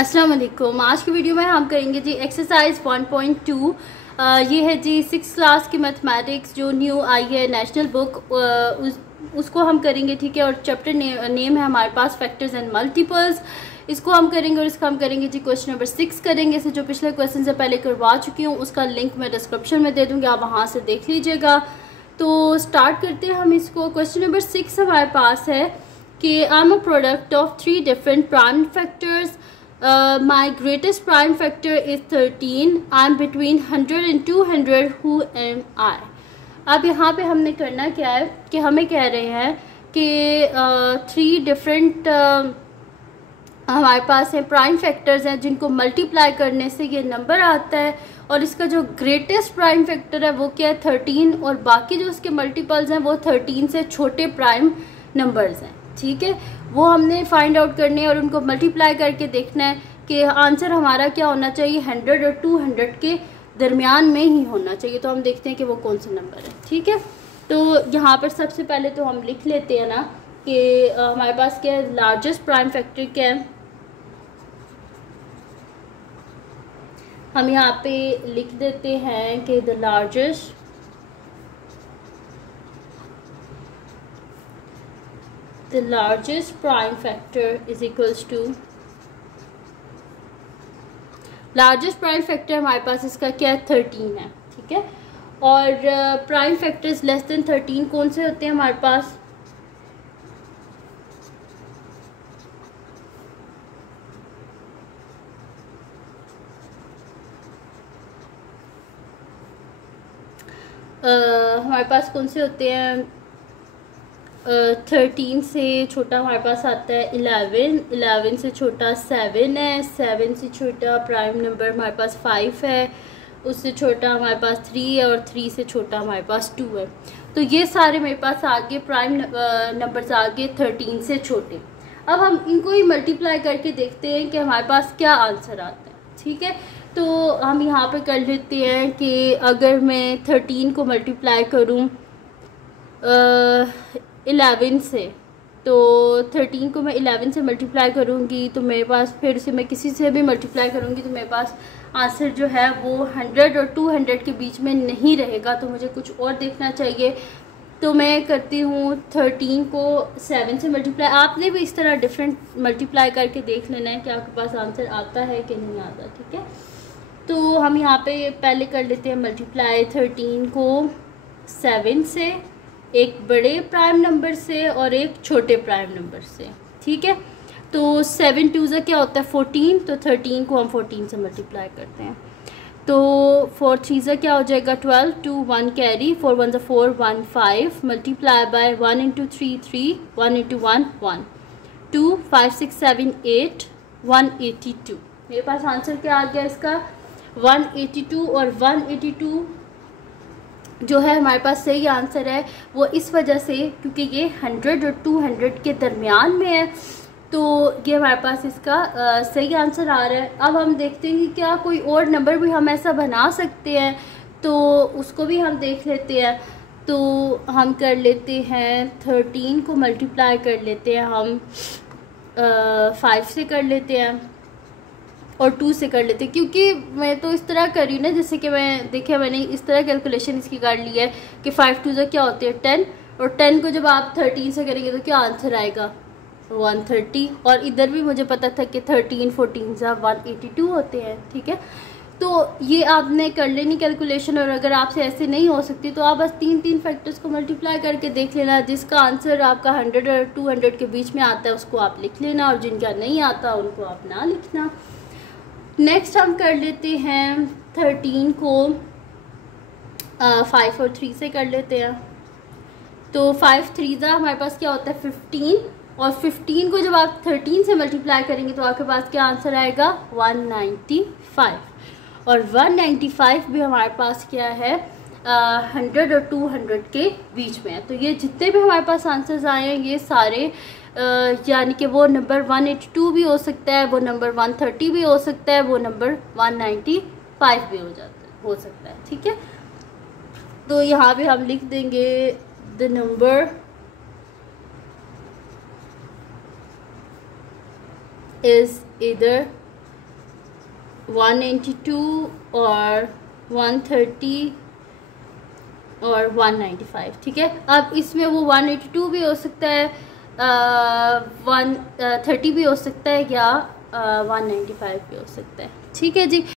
अस्सलाम वालेकुम। आज की वीडियो में हम करेंगे जी एक्सरसाइज 1.2। ये है जी 6th क्लास की मैथमेटिक्स जो न्यू आई है नेशनल बुक, उसको हम करेंगे, ठीक है। और चैप्टर नेम है हमारे पास फैक्टर्स एंड मल्टीपल्स। इसको हम करेंगे और इसका हम करेंगे जी क्वेश्चन नंबर 6 करेंगे। इसे जो पिछले क्वेश्चन से पहले करवा चुकी हूँ उसका लिंक मैं डिस्क्रिप्शन में दे दूँगी, आप वहाँ से देख लीजिएगा। तो स्टार्ट करते हैं हम इसको। क्वेश्चन नंबर 6 हमारे पास है कि I am a product of 3 different prime factors. My greatest prime factor is 13. I'm between 100 and 200. Who am I? अब यहाँ पे हमने करना क्या है कि हमें कह रहे हैं कि 3 डिफरेंट हमारे पास है प्राइम फैक्टर्स हैं जिनको मल्टीप्लाई करने से ये नंबर आता है, और इसका जो ग्रेटेस्ट प्राइम फैक्टर है वो क्या है 13, और बाकी जो उसके मल्टीपल्स हैं वो 13 से छोटे प्राइम नंबर्स हैं, ठीक है। वो हमने फाइंड आउट करने और उनको मल्टीप्लाई करके देखना है कि आंसर हमारा क्या होना चाहिए, 100 और 200 के दरमियान में ही होना चाहिए। तो हम देखते हैं कि वो कौन सा नंबर है, ठीक है। तो यहाँ पर सबसे पहले तो हम लिख लेते हैं ना कि हमारे पास क्या है, लार्जेस्ट प्राइम फैक्टर क्या है। हम यहाँ पे लिख देते हैं कि the largest prime factor is equals to largest prime factor हमारे पास इसका क्या है 13 है, ठीक है। और प्राइम फैक्टर्स लेस देन 13 कौन से होते हैं हमारे पास, हमारे पास कौन से होते हैं 13 से छोटा हमारे पास आता है 11 से छोटा 7 है, 7 से छोटा प्राइम नंबर हमारे पास 5 है, उससे छोटा हमारे पास 3 है, और 3 से छोटा हमारे पास 2 है। तो ये सारे मेरे पास आगे प्राइम नंबर्स आगे 13 से छोटे। अब हम इनको ही मल्टीप्लाई करके देखते हैं कि हमारे पास क्या आंसर आता है, ठीक है। तो हम यहाँ पे कर लेते हैं कि अगर मैं 13 को मल्टीप्लाई करूँ 11 से, तो 13 को मैं 11 से मल्टीप्लाई करूँगी तो मेरे पास, फिर उसे मैं किसी से भी मल्टीप्लाई करूँगी तो मेरे पास आंसर जो है वो 100 और 200 के बीच में नहीं रहेगा। तो मुझे कुछ और देखना चाहिए। तो मैं करती हूँ 13 को 7 से मल्टीप्लाई। आपने भी इस तरह डिफरेंट मल्टीप्लाई करके देख लेना है कि आपके पास आंसर आता है कि नहीं आता, ठीक है। तो हम यहाँ पे पहले कर लेते हैं मल्टीप्लाई 13 को 7 से, एक बड़े प्राइम नंबर से और एक छोटे प्राइम नंबर से, ठीक है। तो 7 2 से क्या होता है 14, तो 13 को हम 14 से मल्टीप्लाई करते हैं। तो 4 3 से क्या हो जाएगा 12, 2 1 carry, 4 1 4 1 5 multiply by 1 into 3 3, 1 into 1 1, 2 5 6 7 8 182। मेरे पास आंसर क्या आ गया इसका 182। और 182 जो है हमारे पास सही आंसर है वो इस वजह से क्योंकि ये 100 और 200 के दरमियान में है, तो ये हमारे पास इसका सही आंसर आ रहा है। अब हम देखते हैं कि क्या कोई और नंबर भी हम ऐसा बना सकते हैं, तो उसको भी हम देख लेते हैं। तो हम कर लेते हैं 13 को मल्टीप्लाई कर लेते हैं हम 5 से कर लेते हैं और 2 से कर लेते हैं, क्योंकि मैं तो इस तरह कर रही हूँ ना, जैसे कि मैंने इस तरह कैलकुलेशन इसकी कर ली है कि 5 2 से क्या होते हैं 10, और 10 को जब आप 13 से करेंगे तो क्या आंसर आएगा 130। और इधर भी मुझे पता था कि 13 14 से 182 होते हैं, ठीक है। तो ये आपने कर लेनी कैलकुलेशन, और अगर आपसे ऐसे नहीं हो सकती तो आप बस 3 फैक्टर्स को मल्टीप्लाई करके देख लेना। जिसका आंसर आपका 100 और 200 के बीच में आता है उसको आप लिख लेना, और जिनका नहीं आता उनको आप ना लिखना। नेक्स्ट हम कर लेते हैं 13 को 5 और 3 से कर लेते हैं। तो 5 3 हमारे पास क्या होता है 15, और 15 को जब आप 13 से मल्टीप्लाई करेंगे तो आपके पास क्या आंसर आएगा 195। और 195 भी हमारे पास क्या है 100 और 200 के बीच में है। तो ये जितने भी हमारे पास आंसर्स आए हैं ये सारे यानी कि वो नंबर 182 भी हो सकता है, वो नंबर 130 भी हो सकता है, वो नंबर 195 भी हो सकता है, ठीक है। तो यहाँ पे हम लिख देंगे द नंबर is either 192 और 130 और 195, ठीक है। अब इसमें वो 182 भी हो सकता है, 130 भी हो सकता है, या 195 भी हो सकता है, ठीक है जी।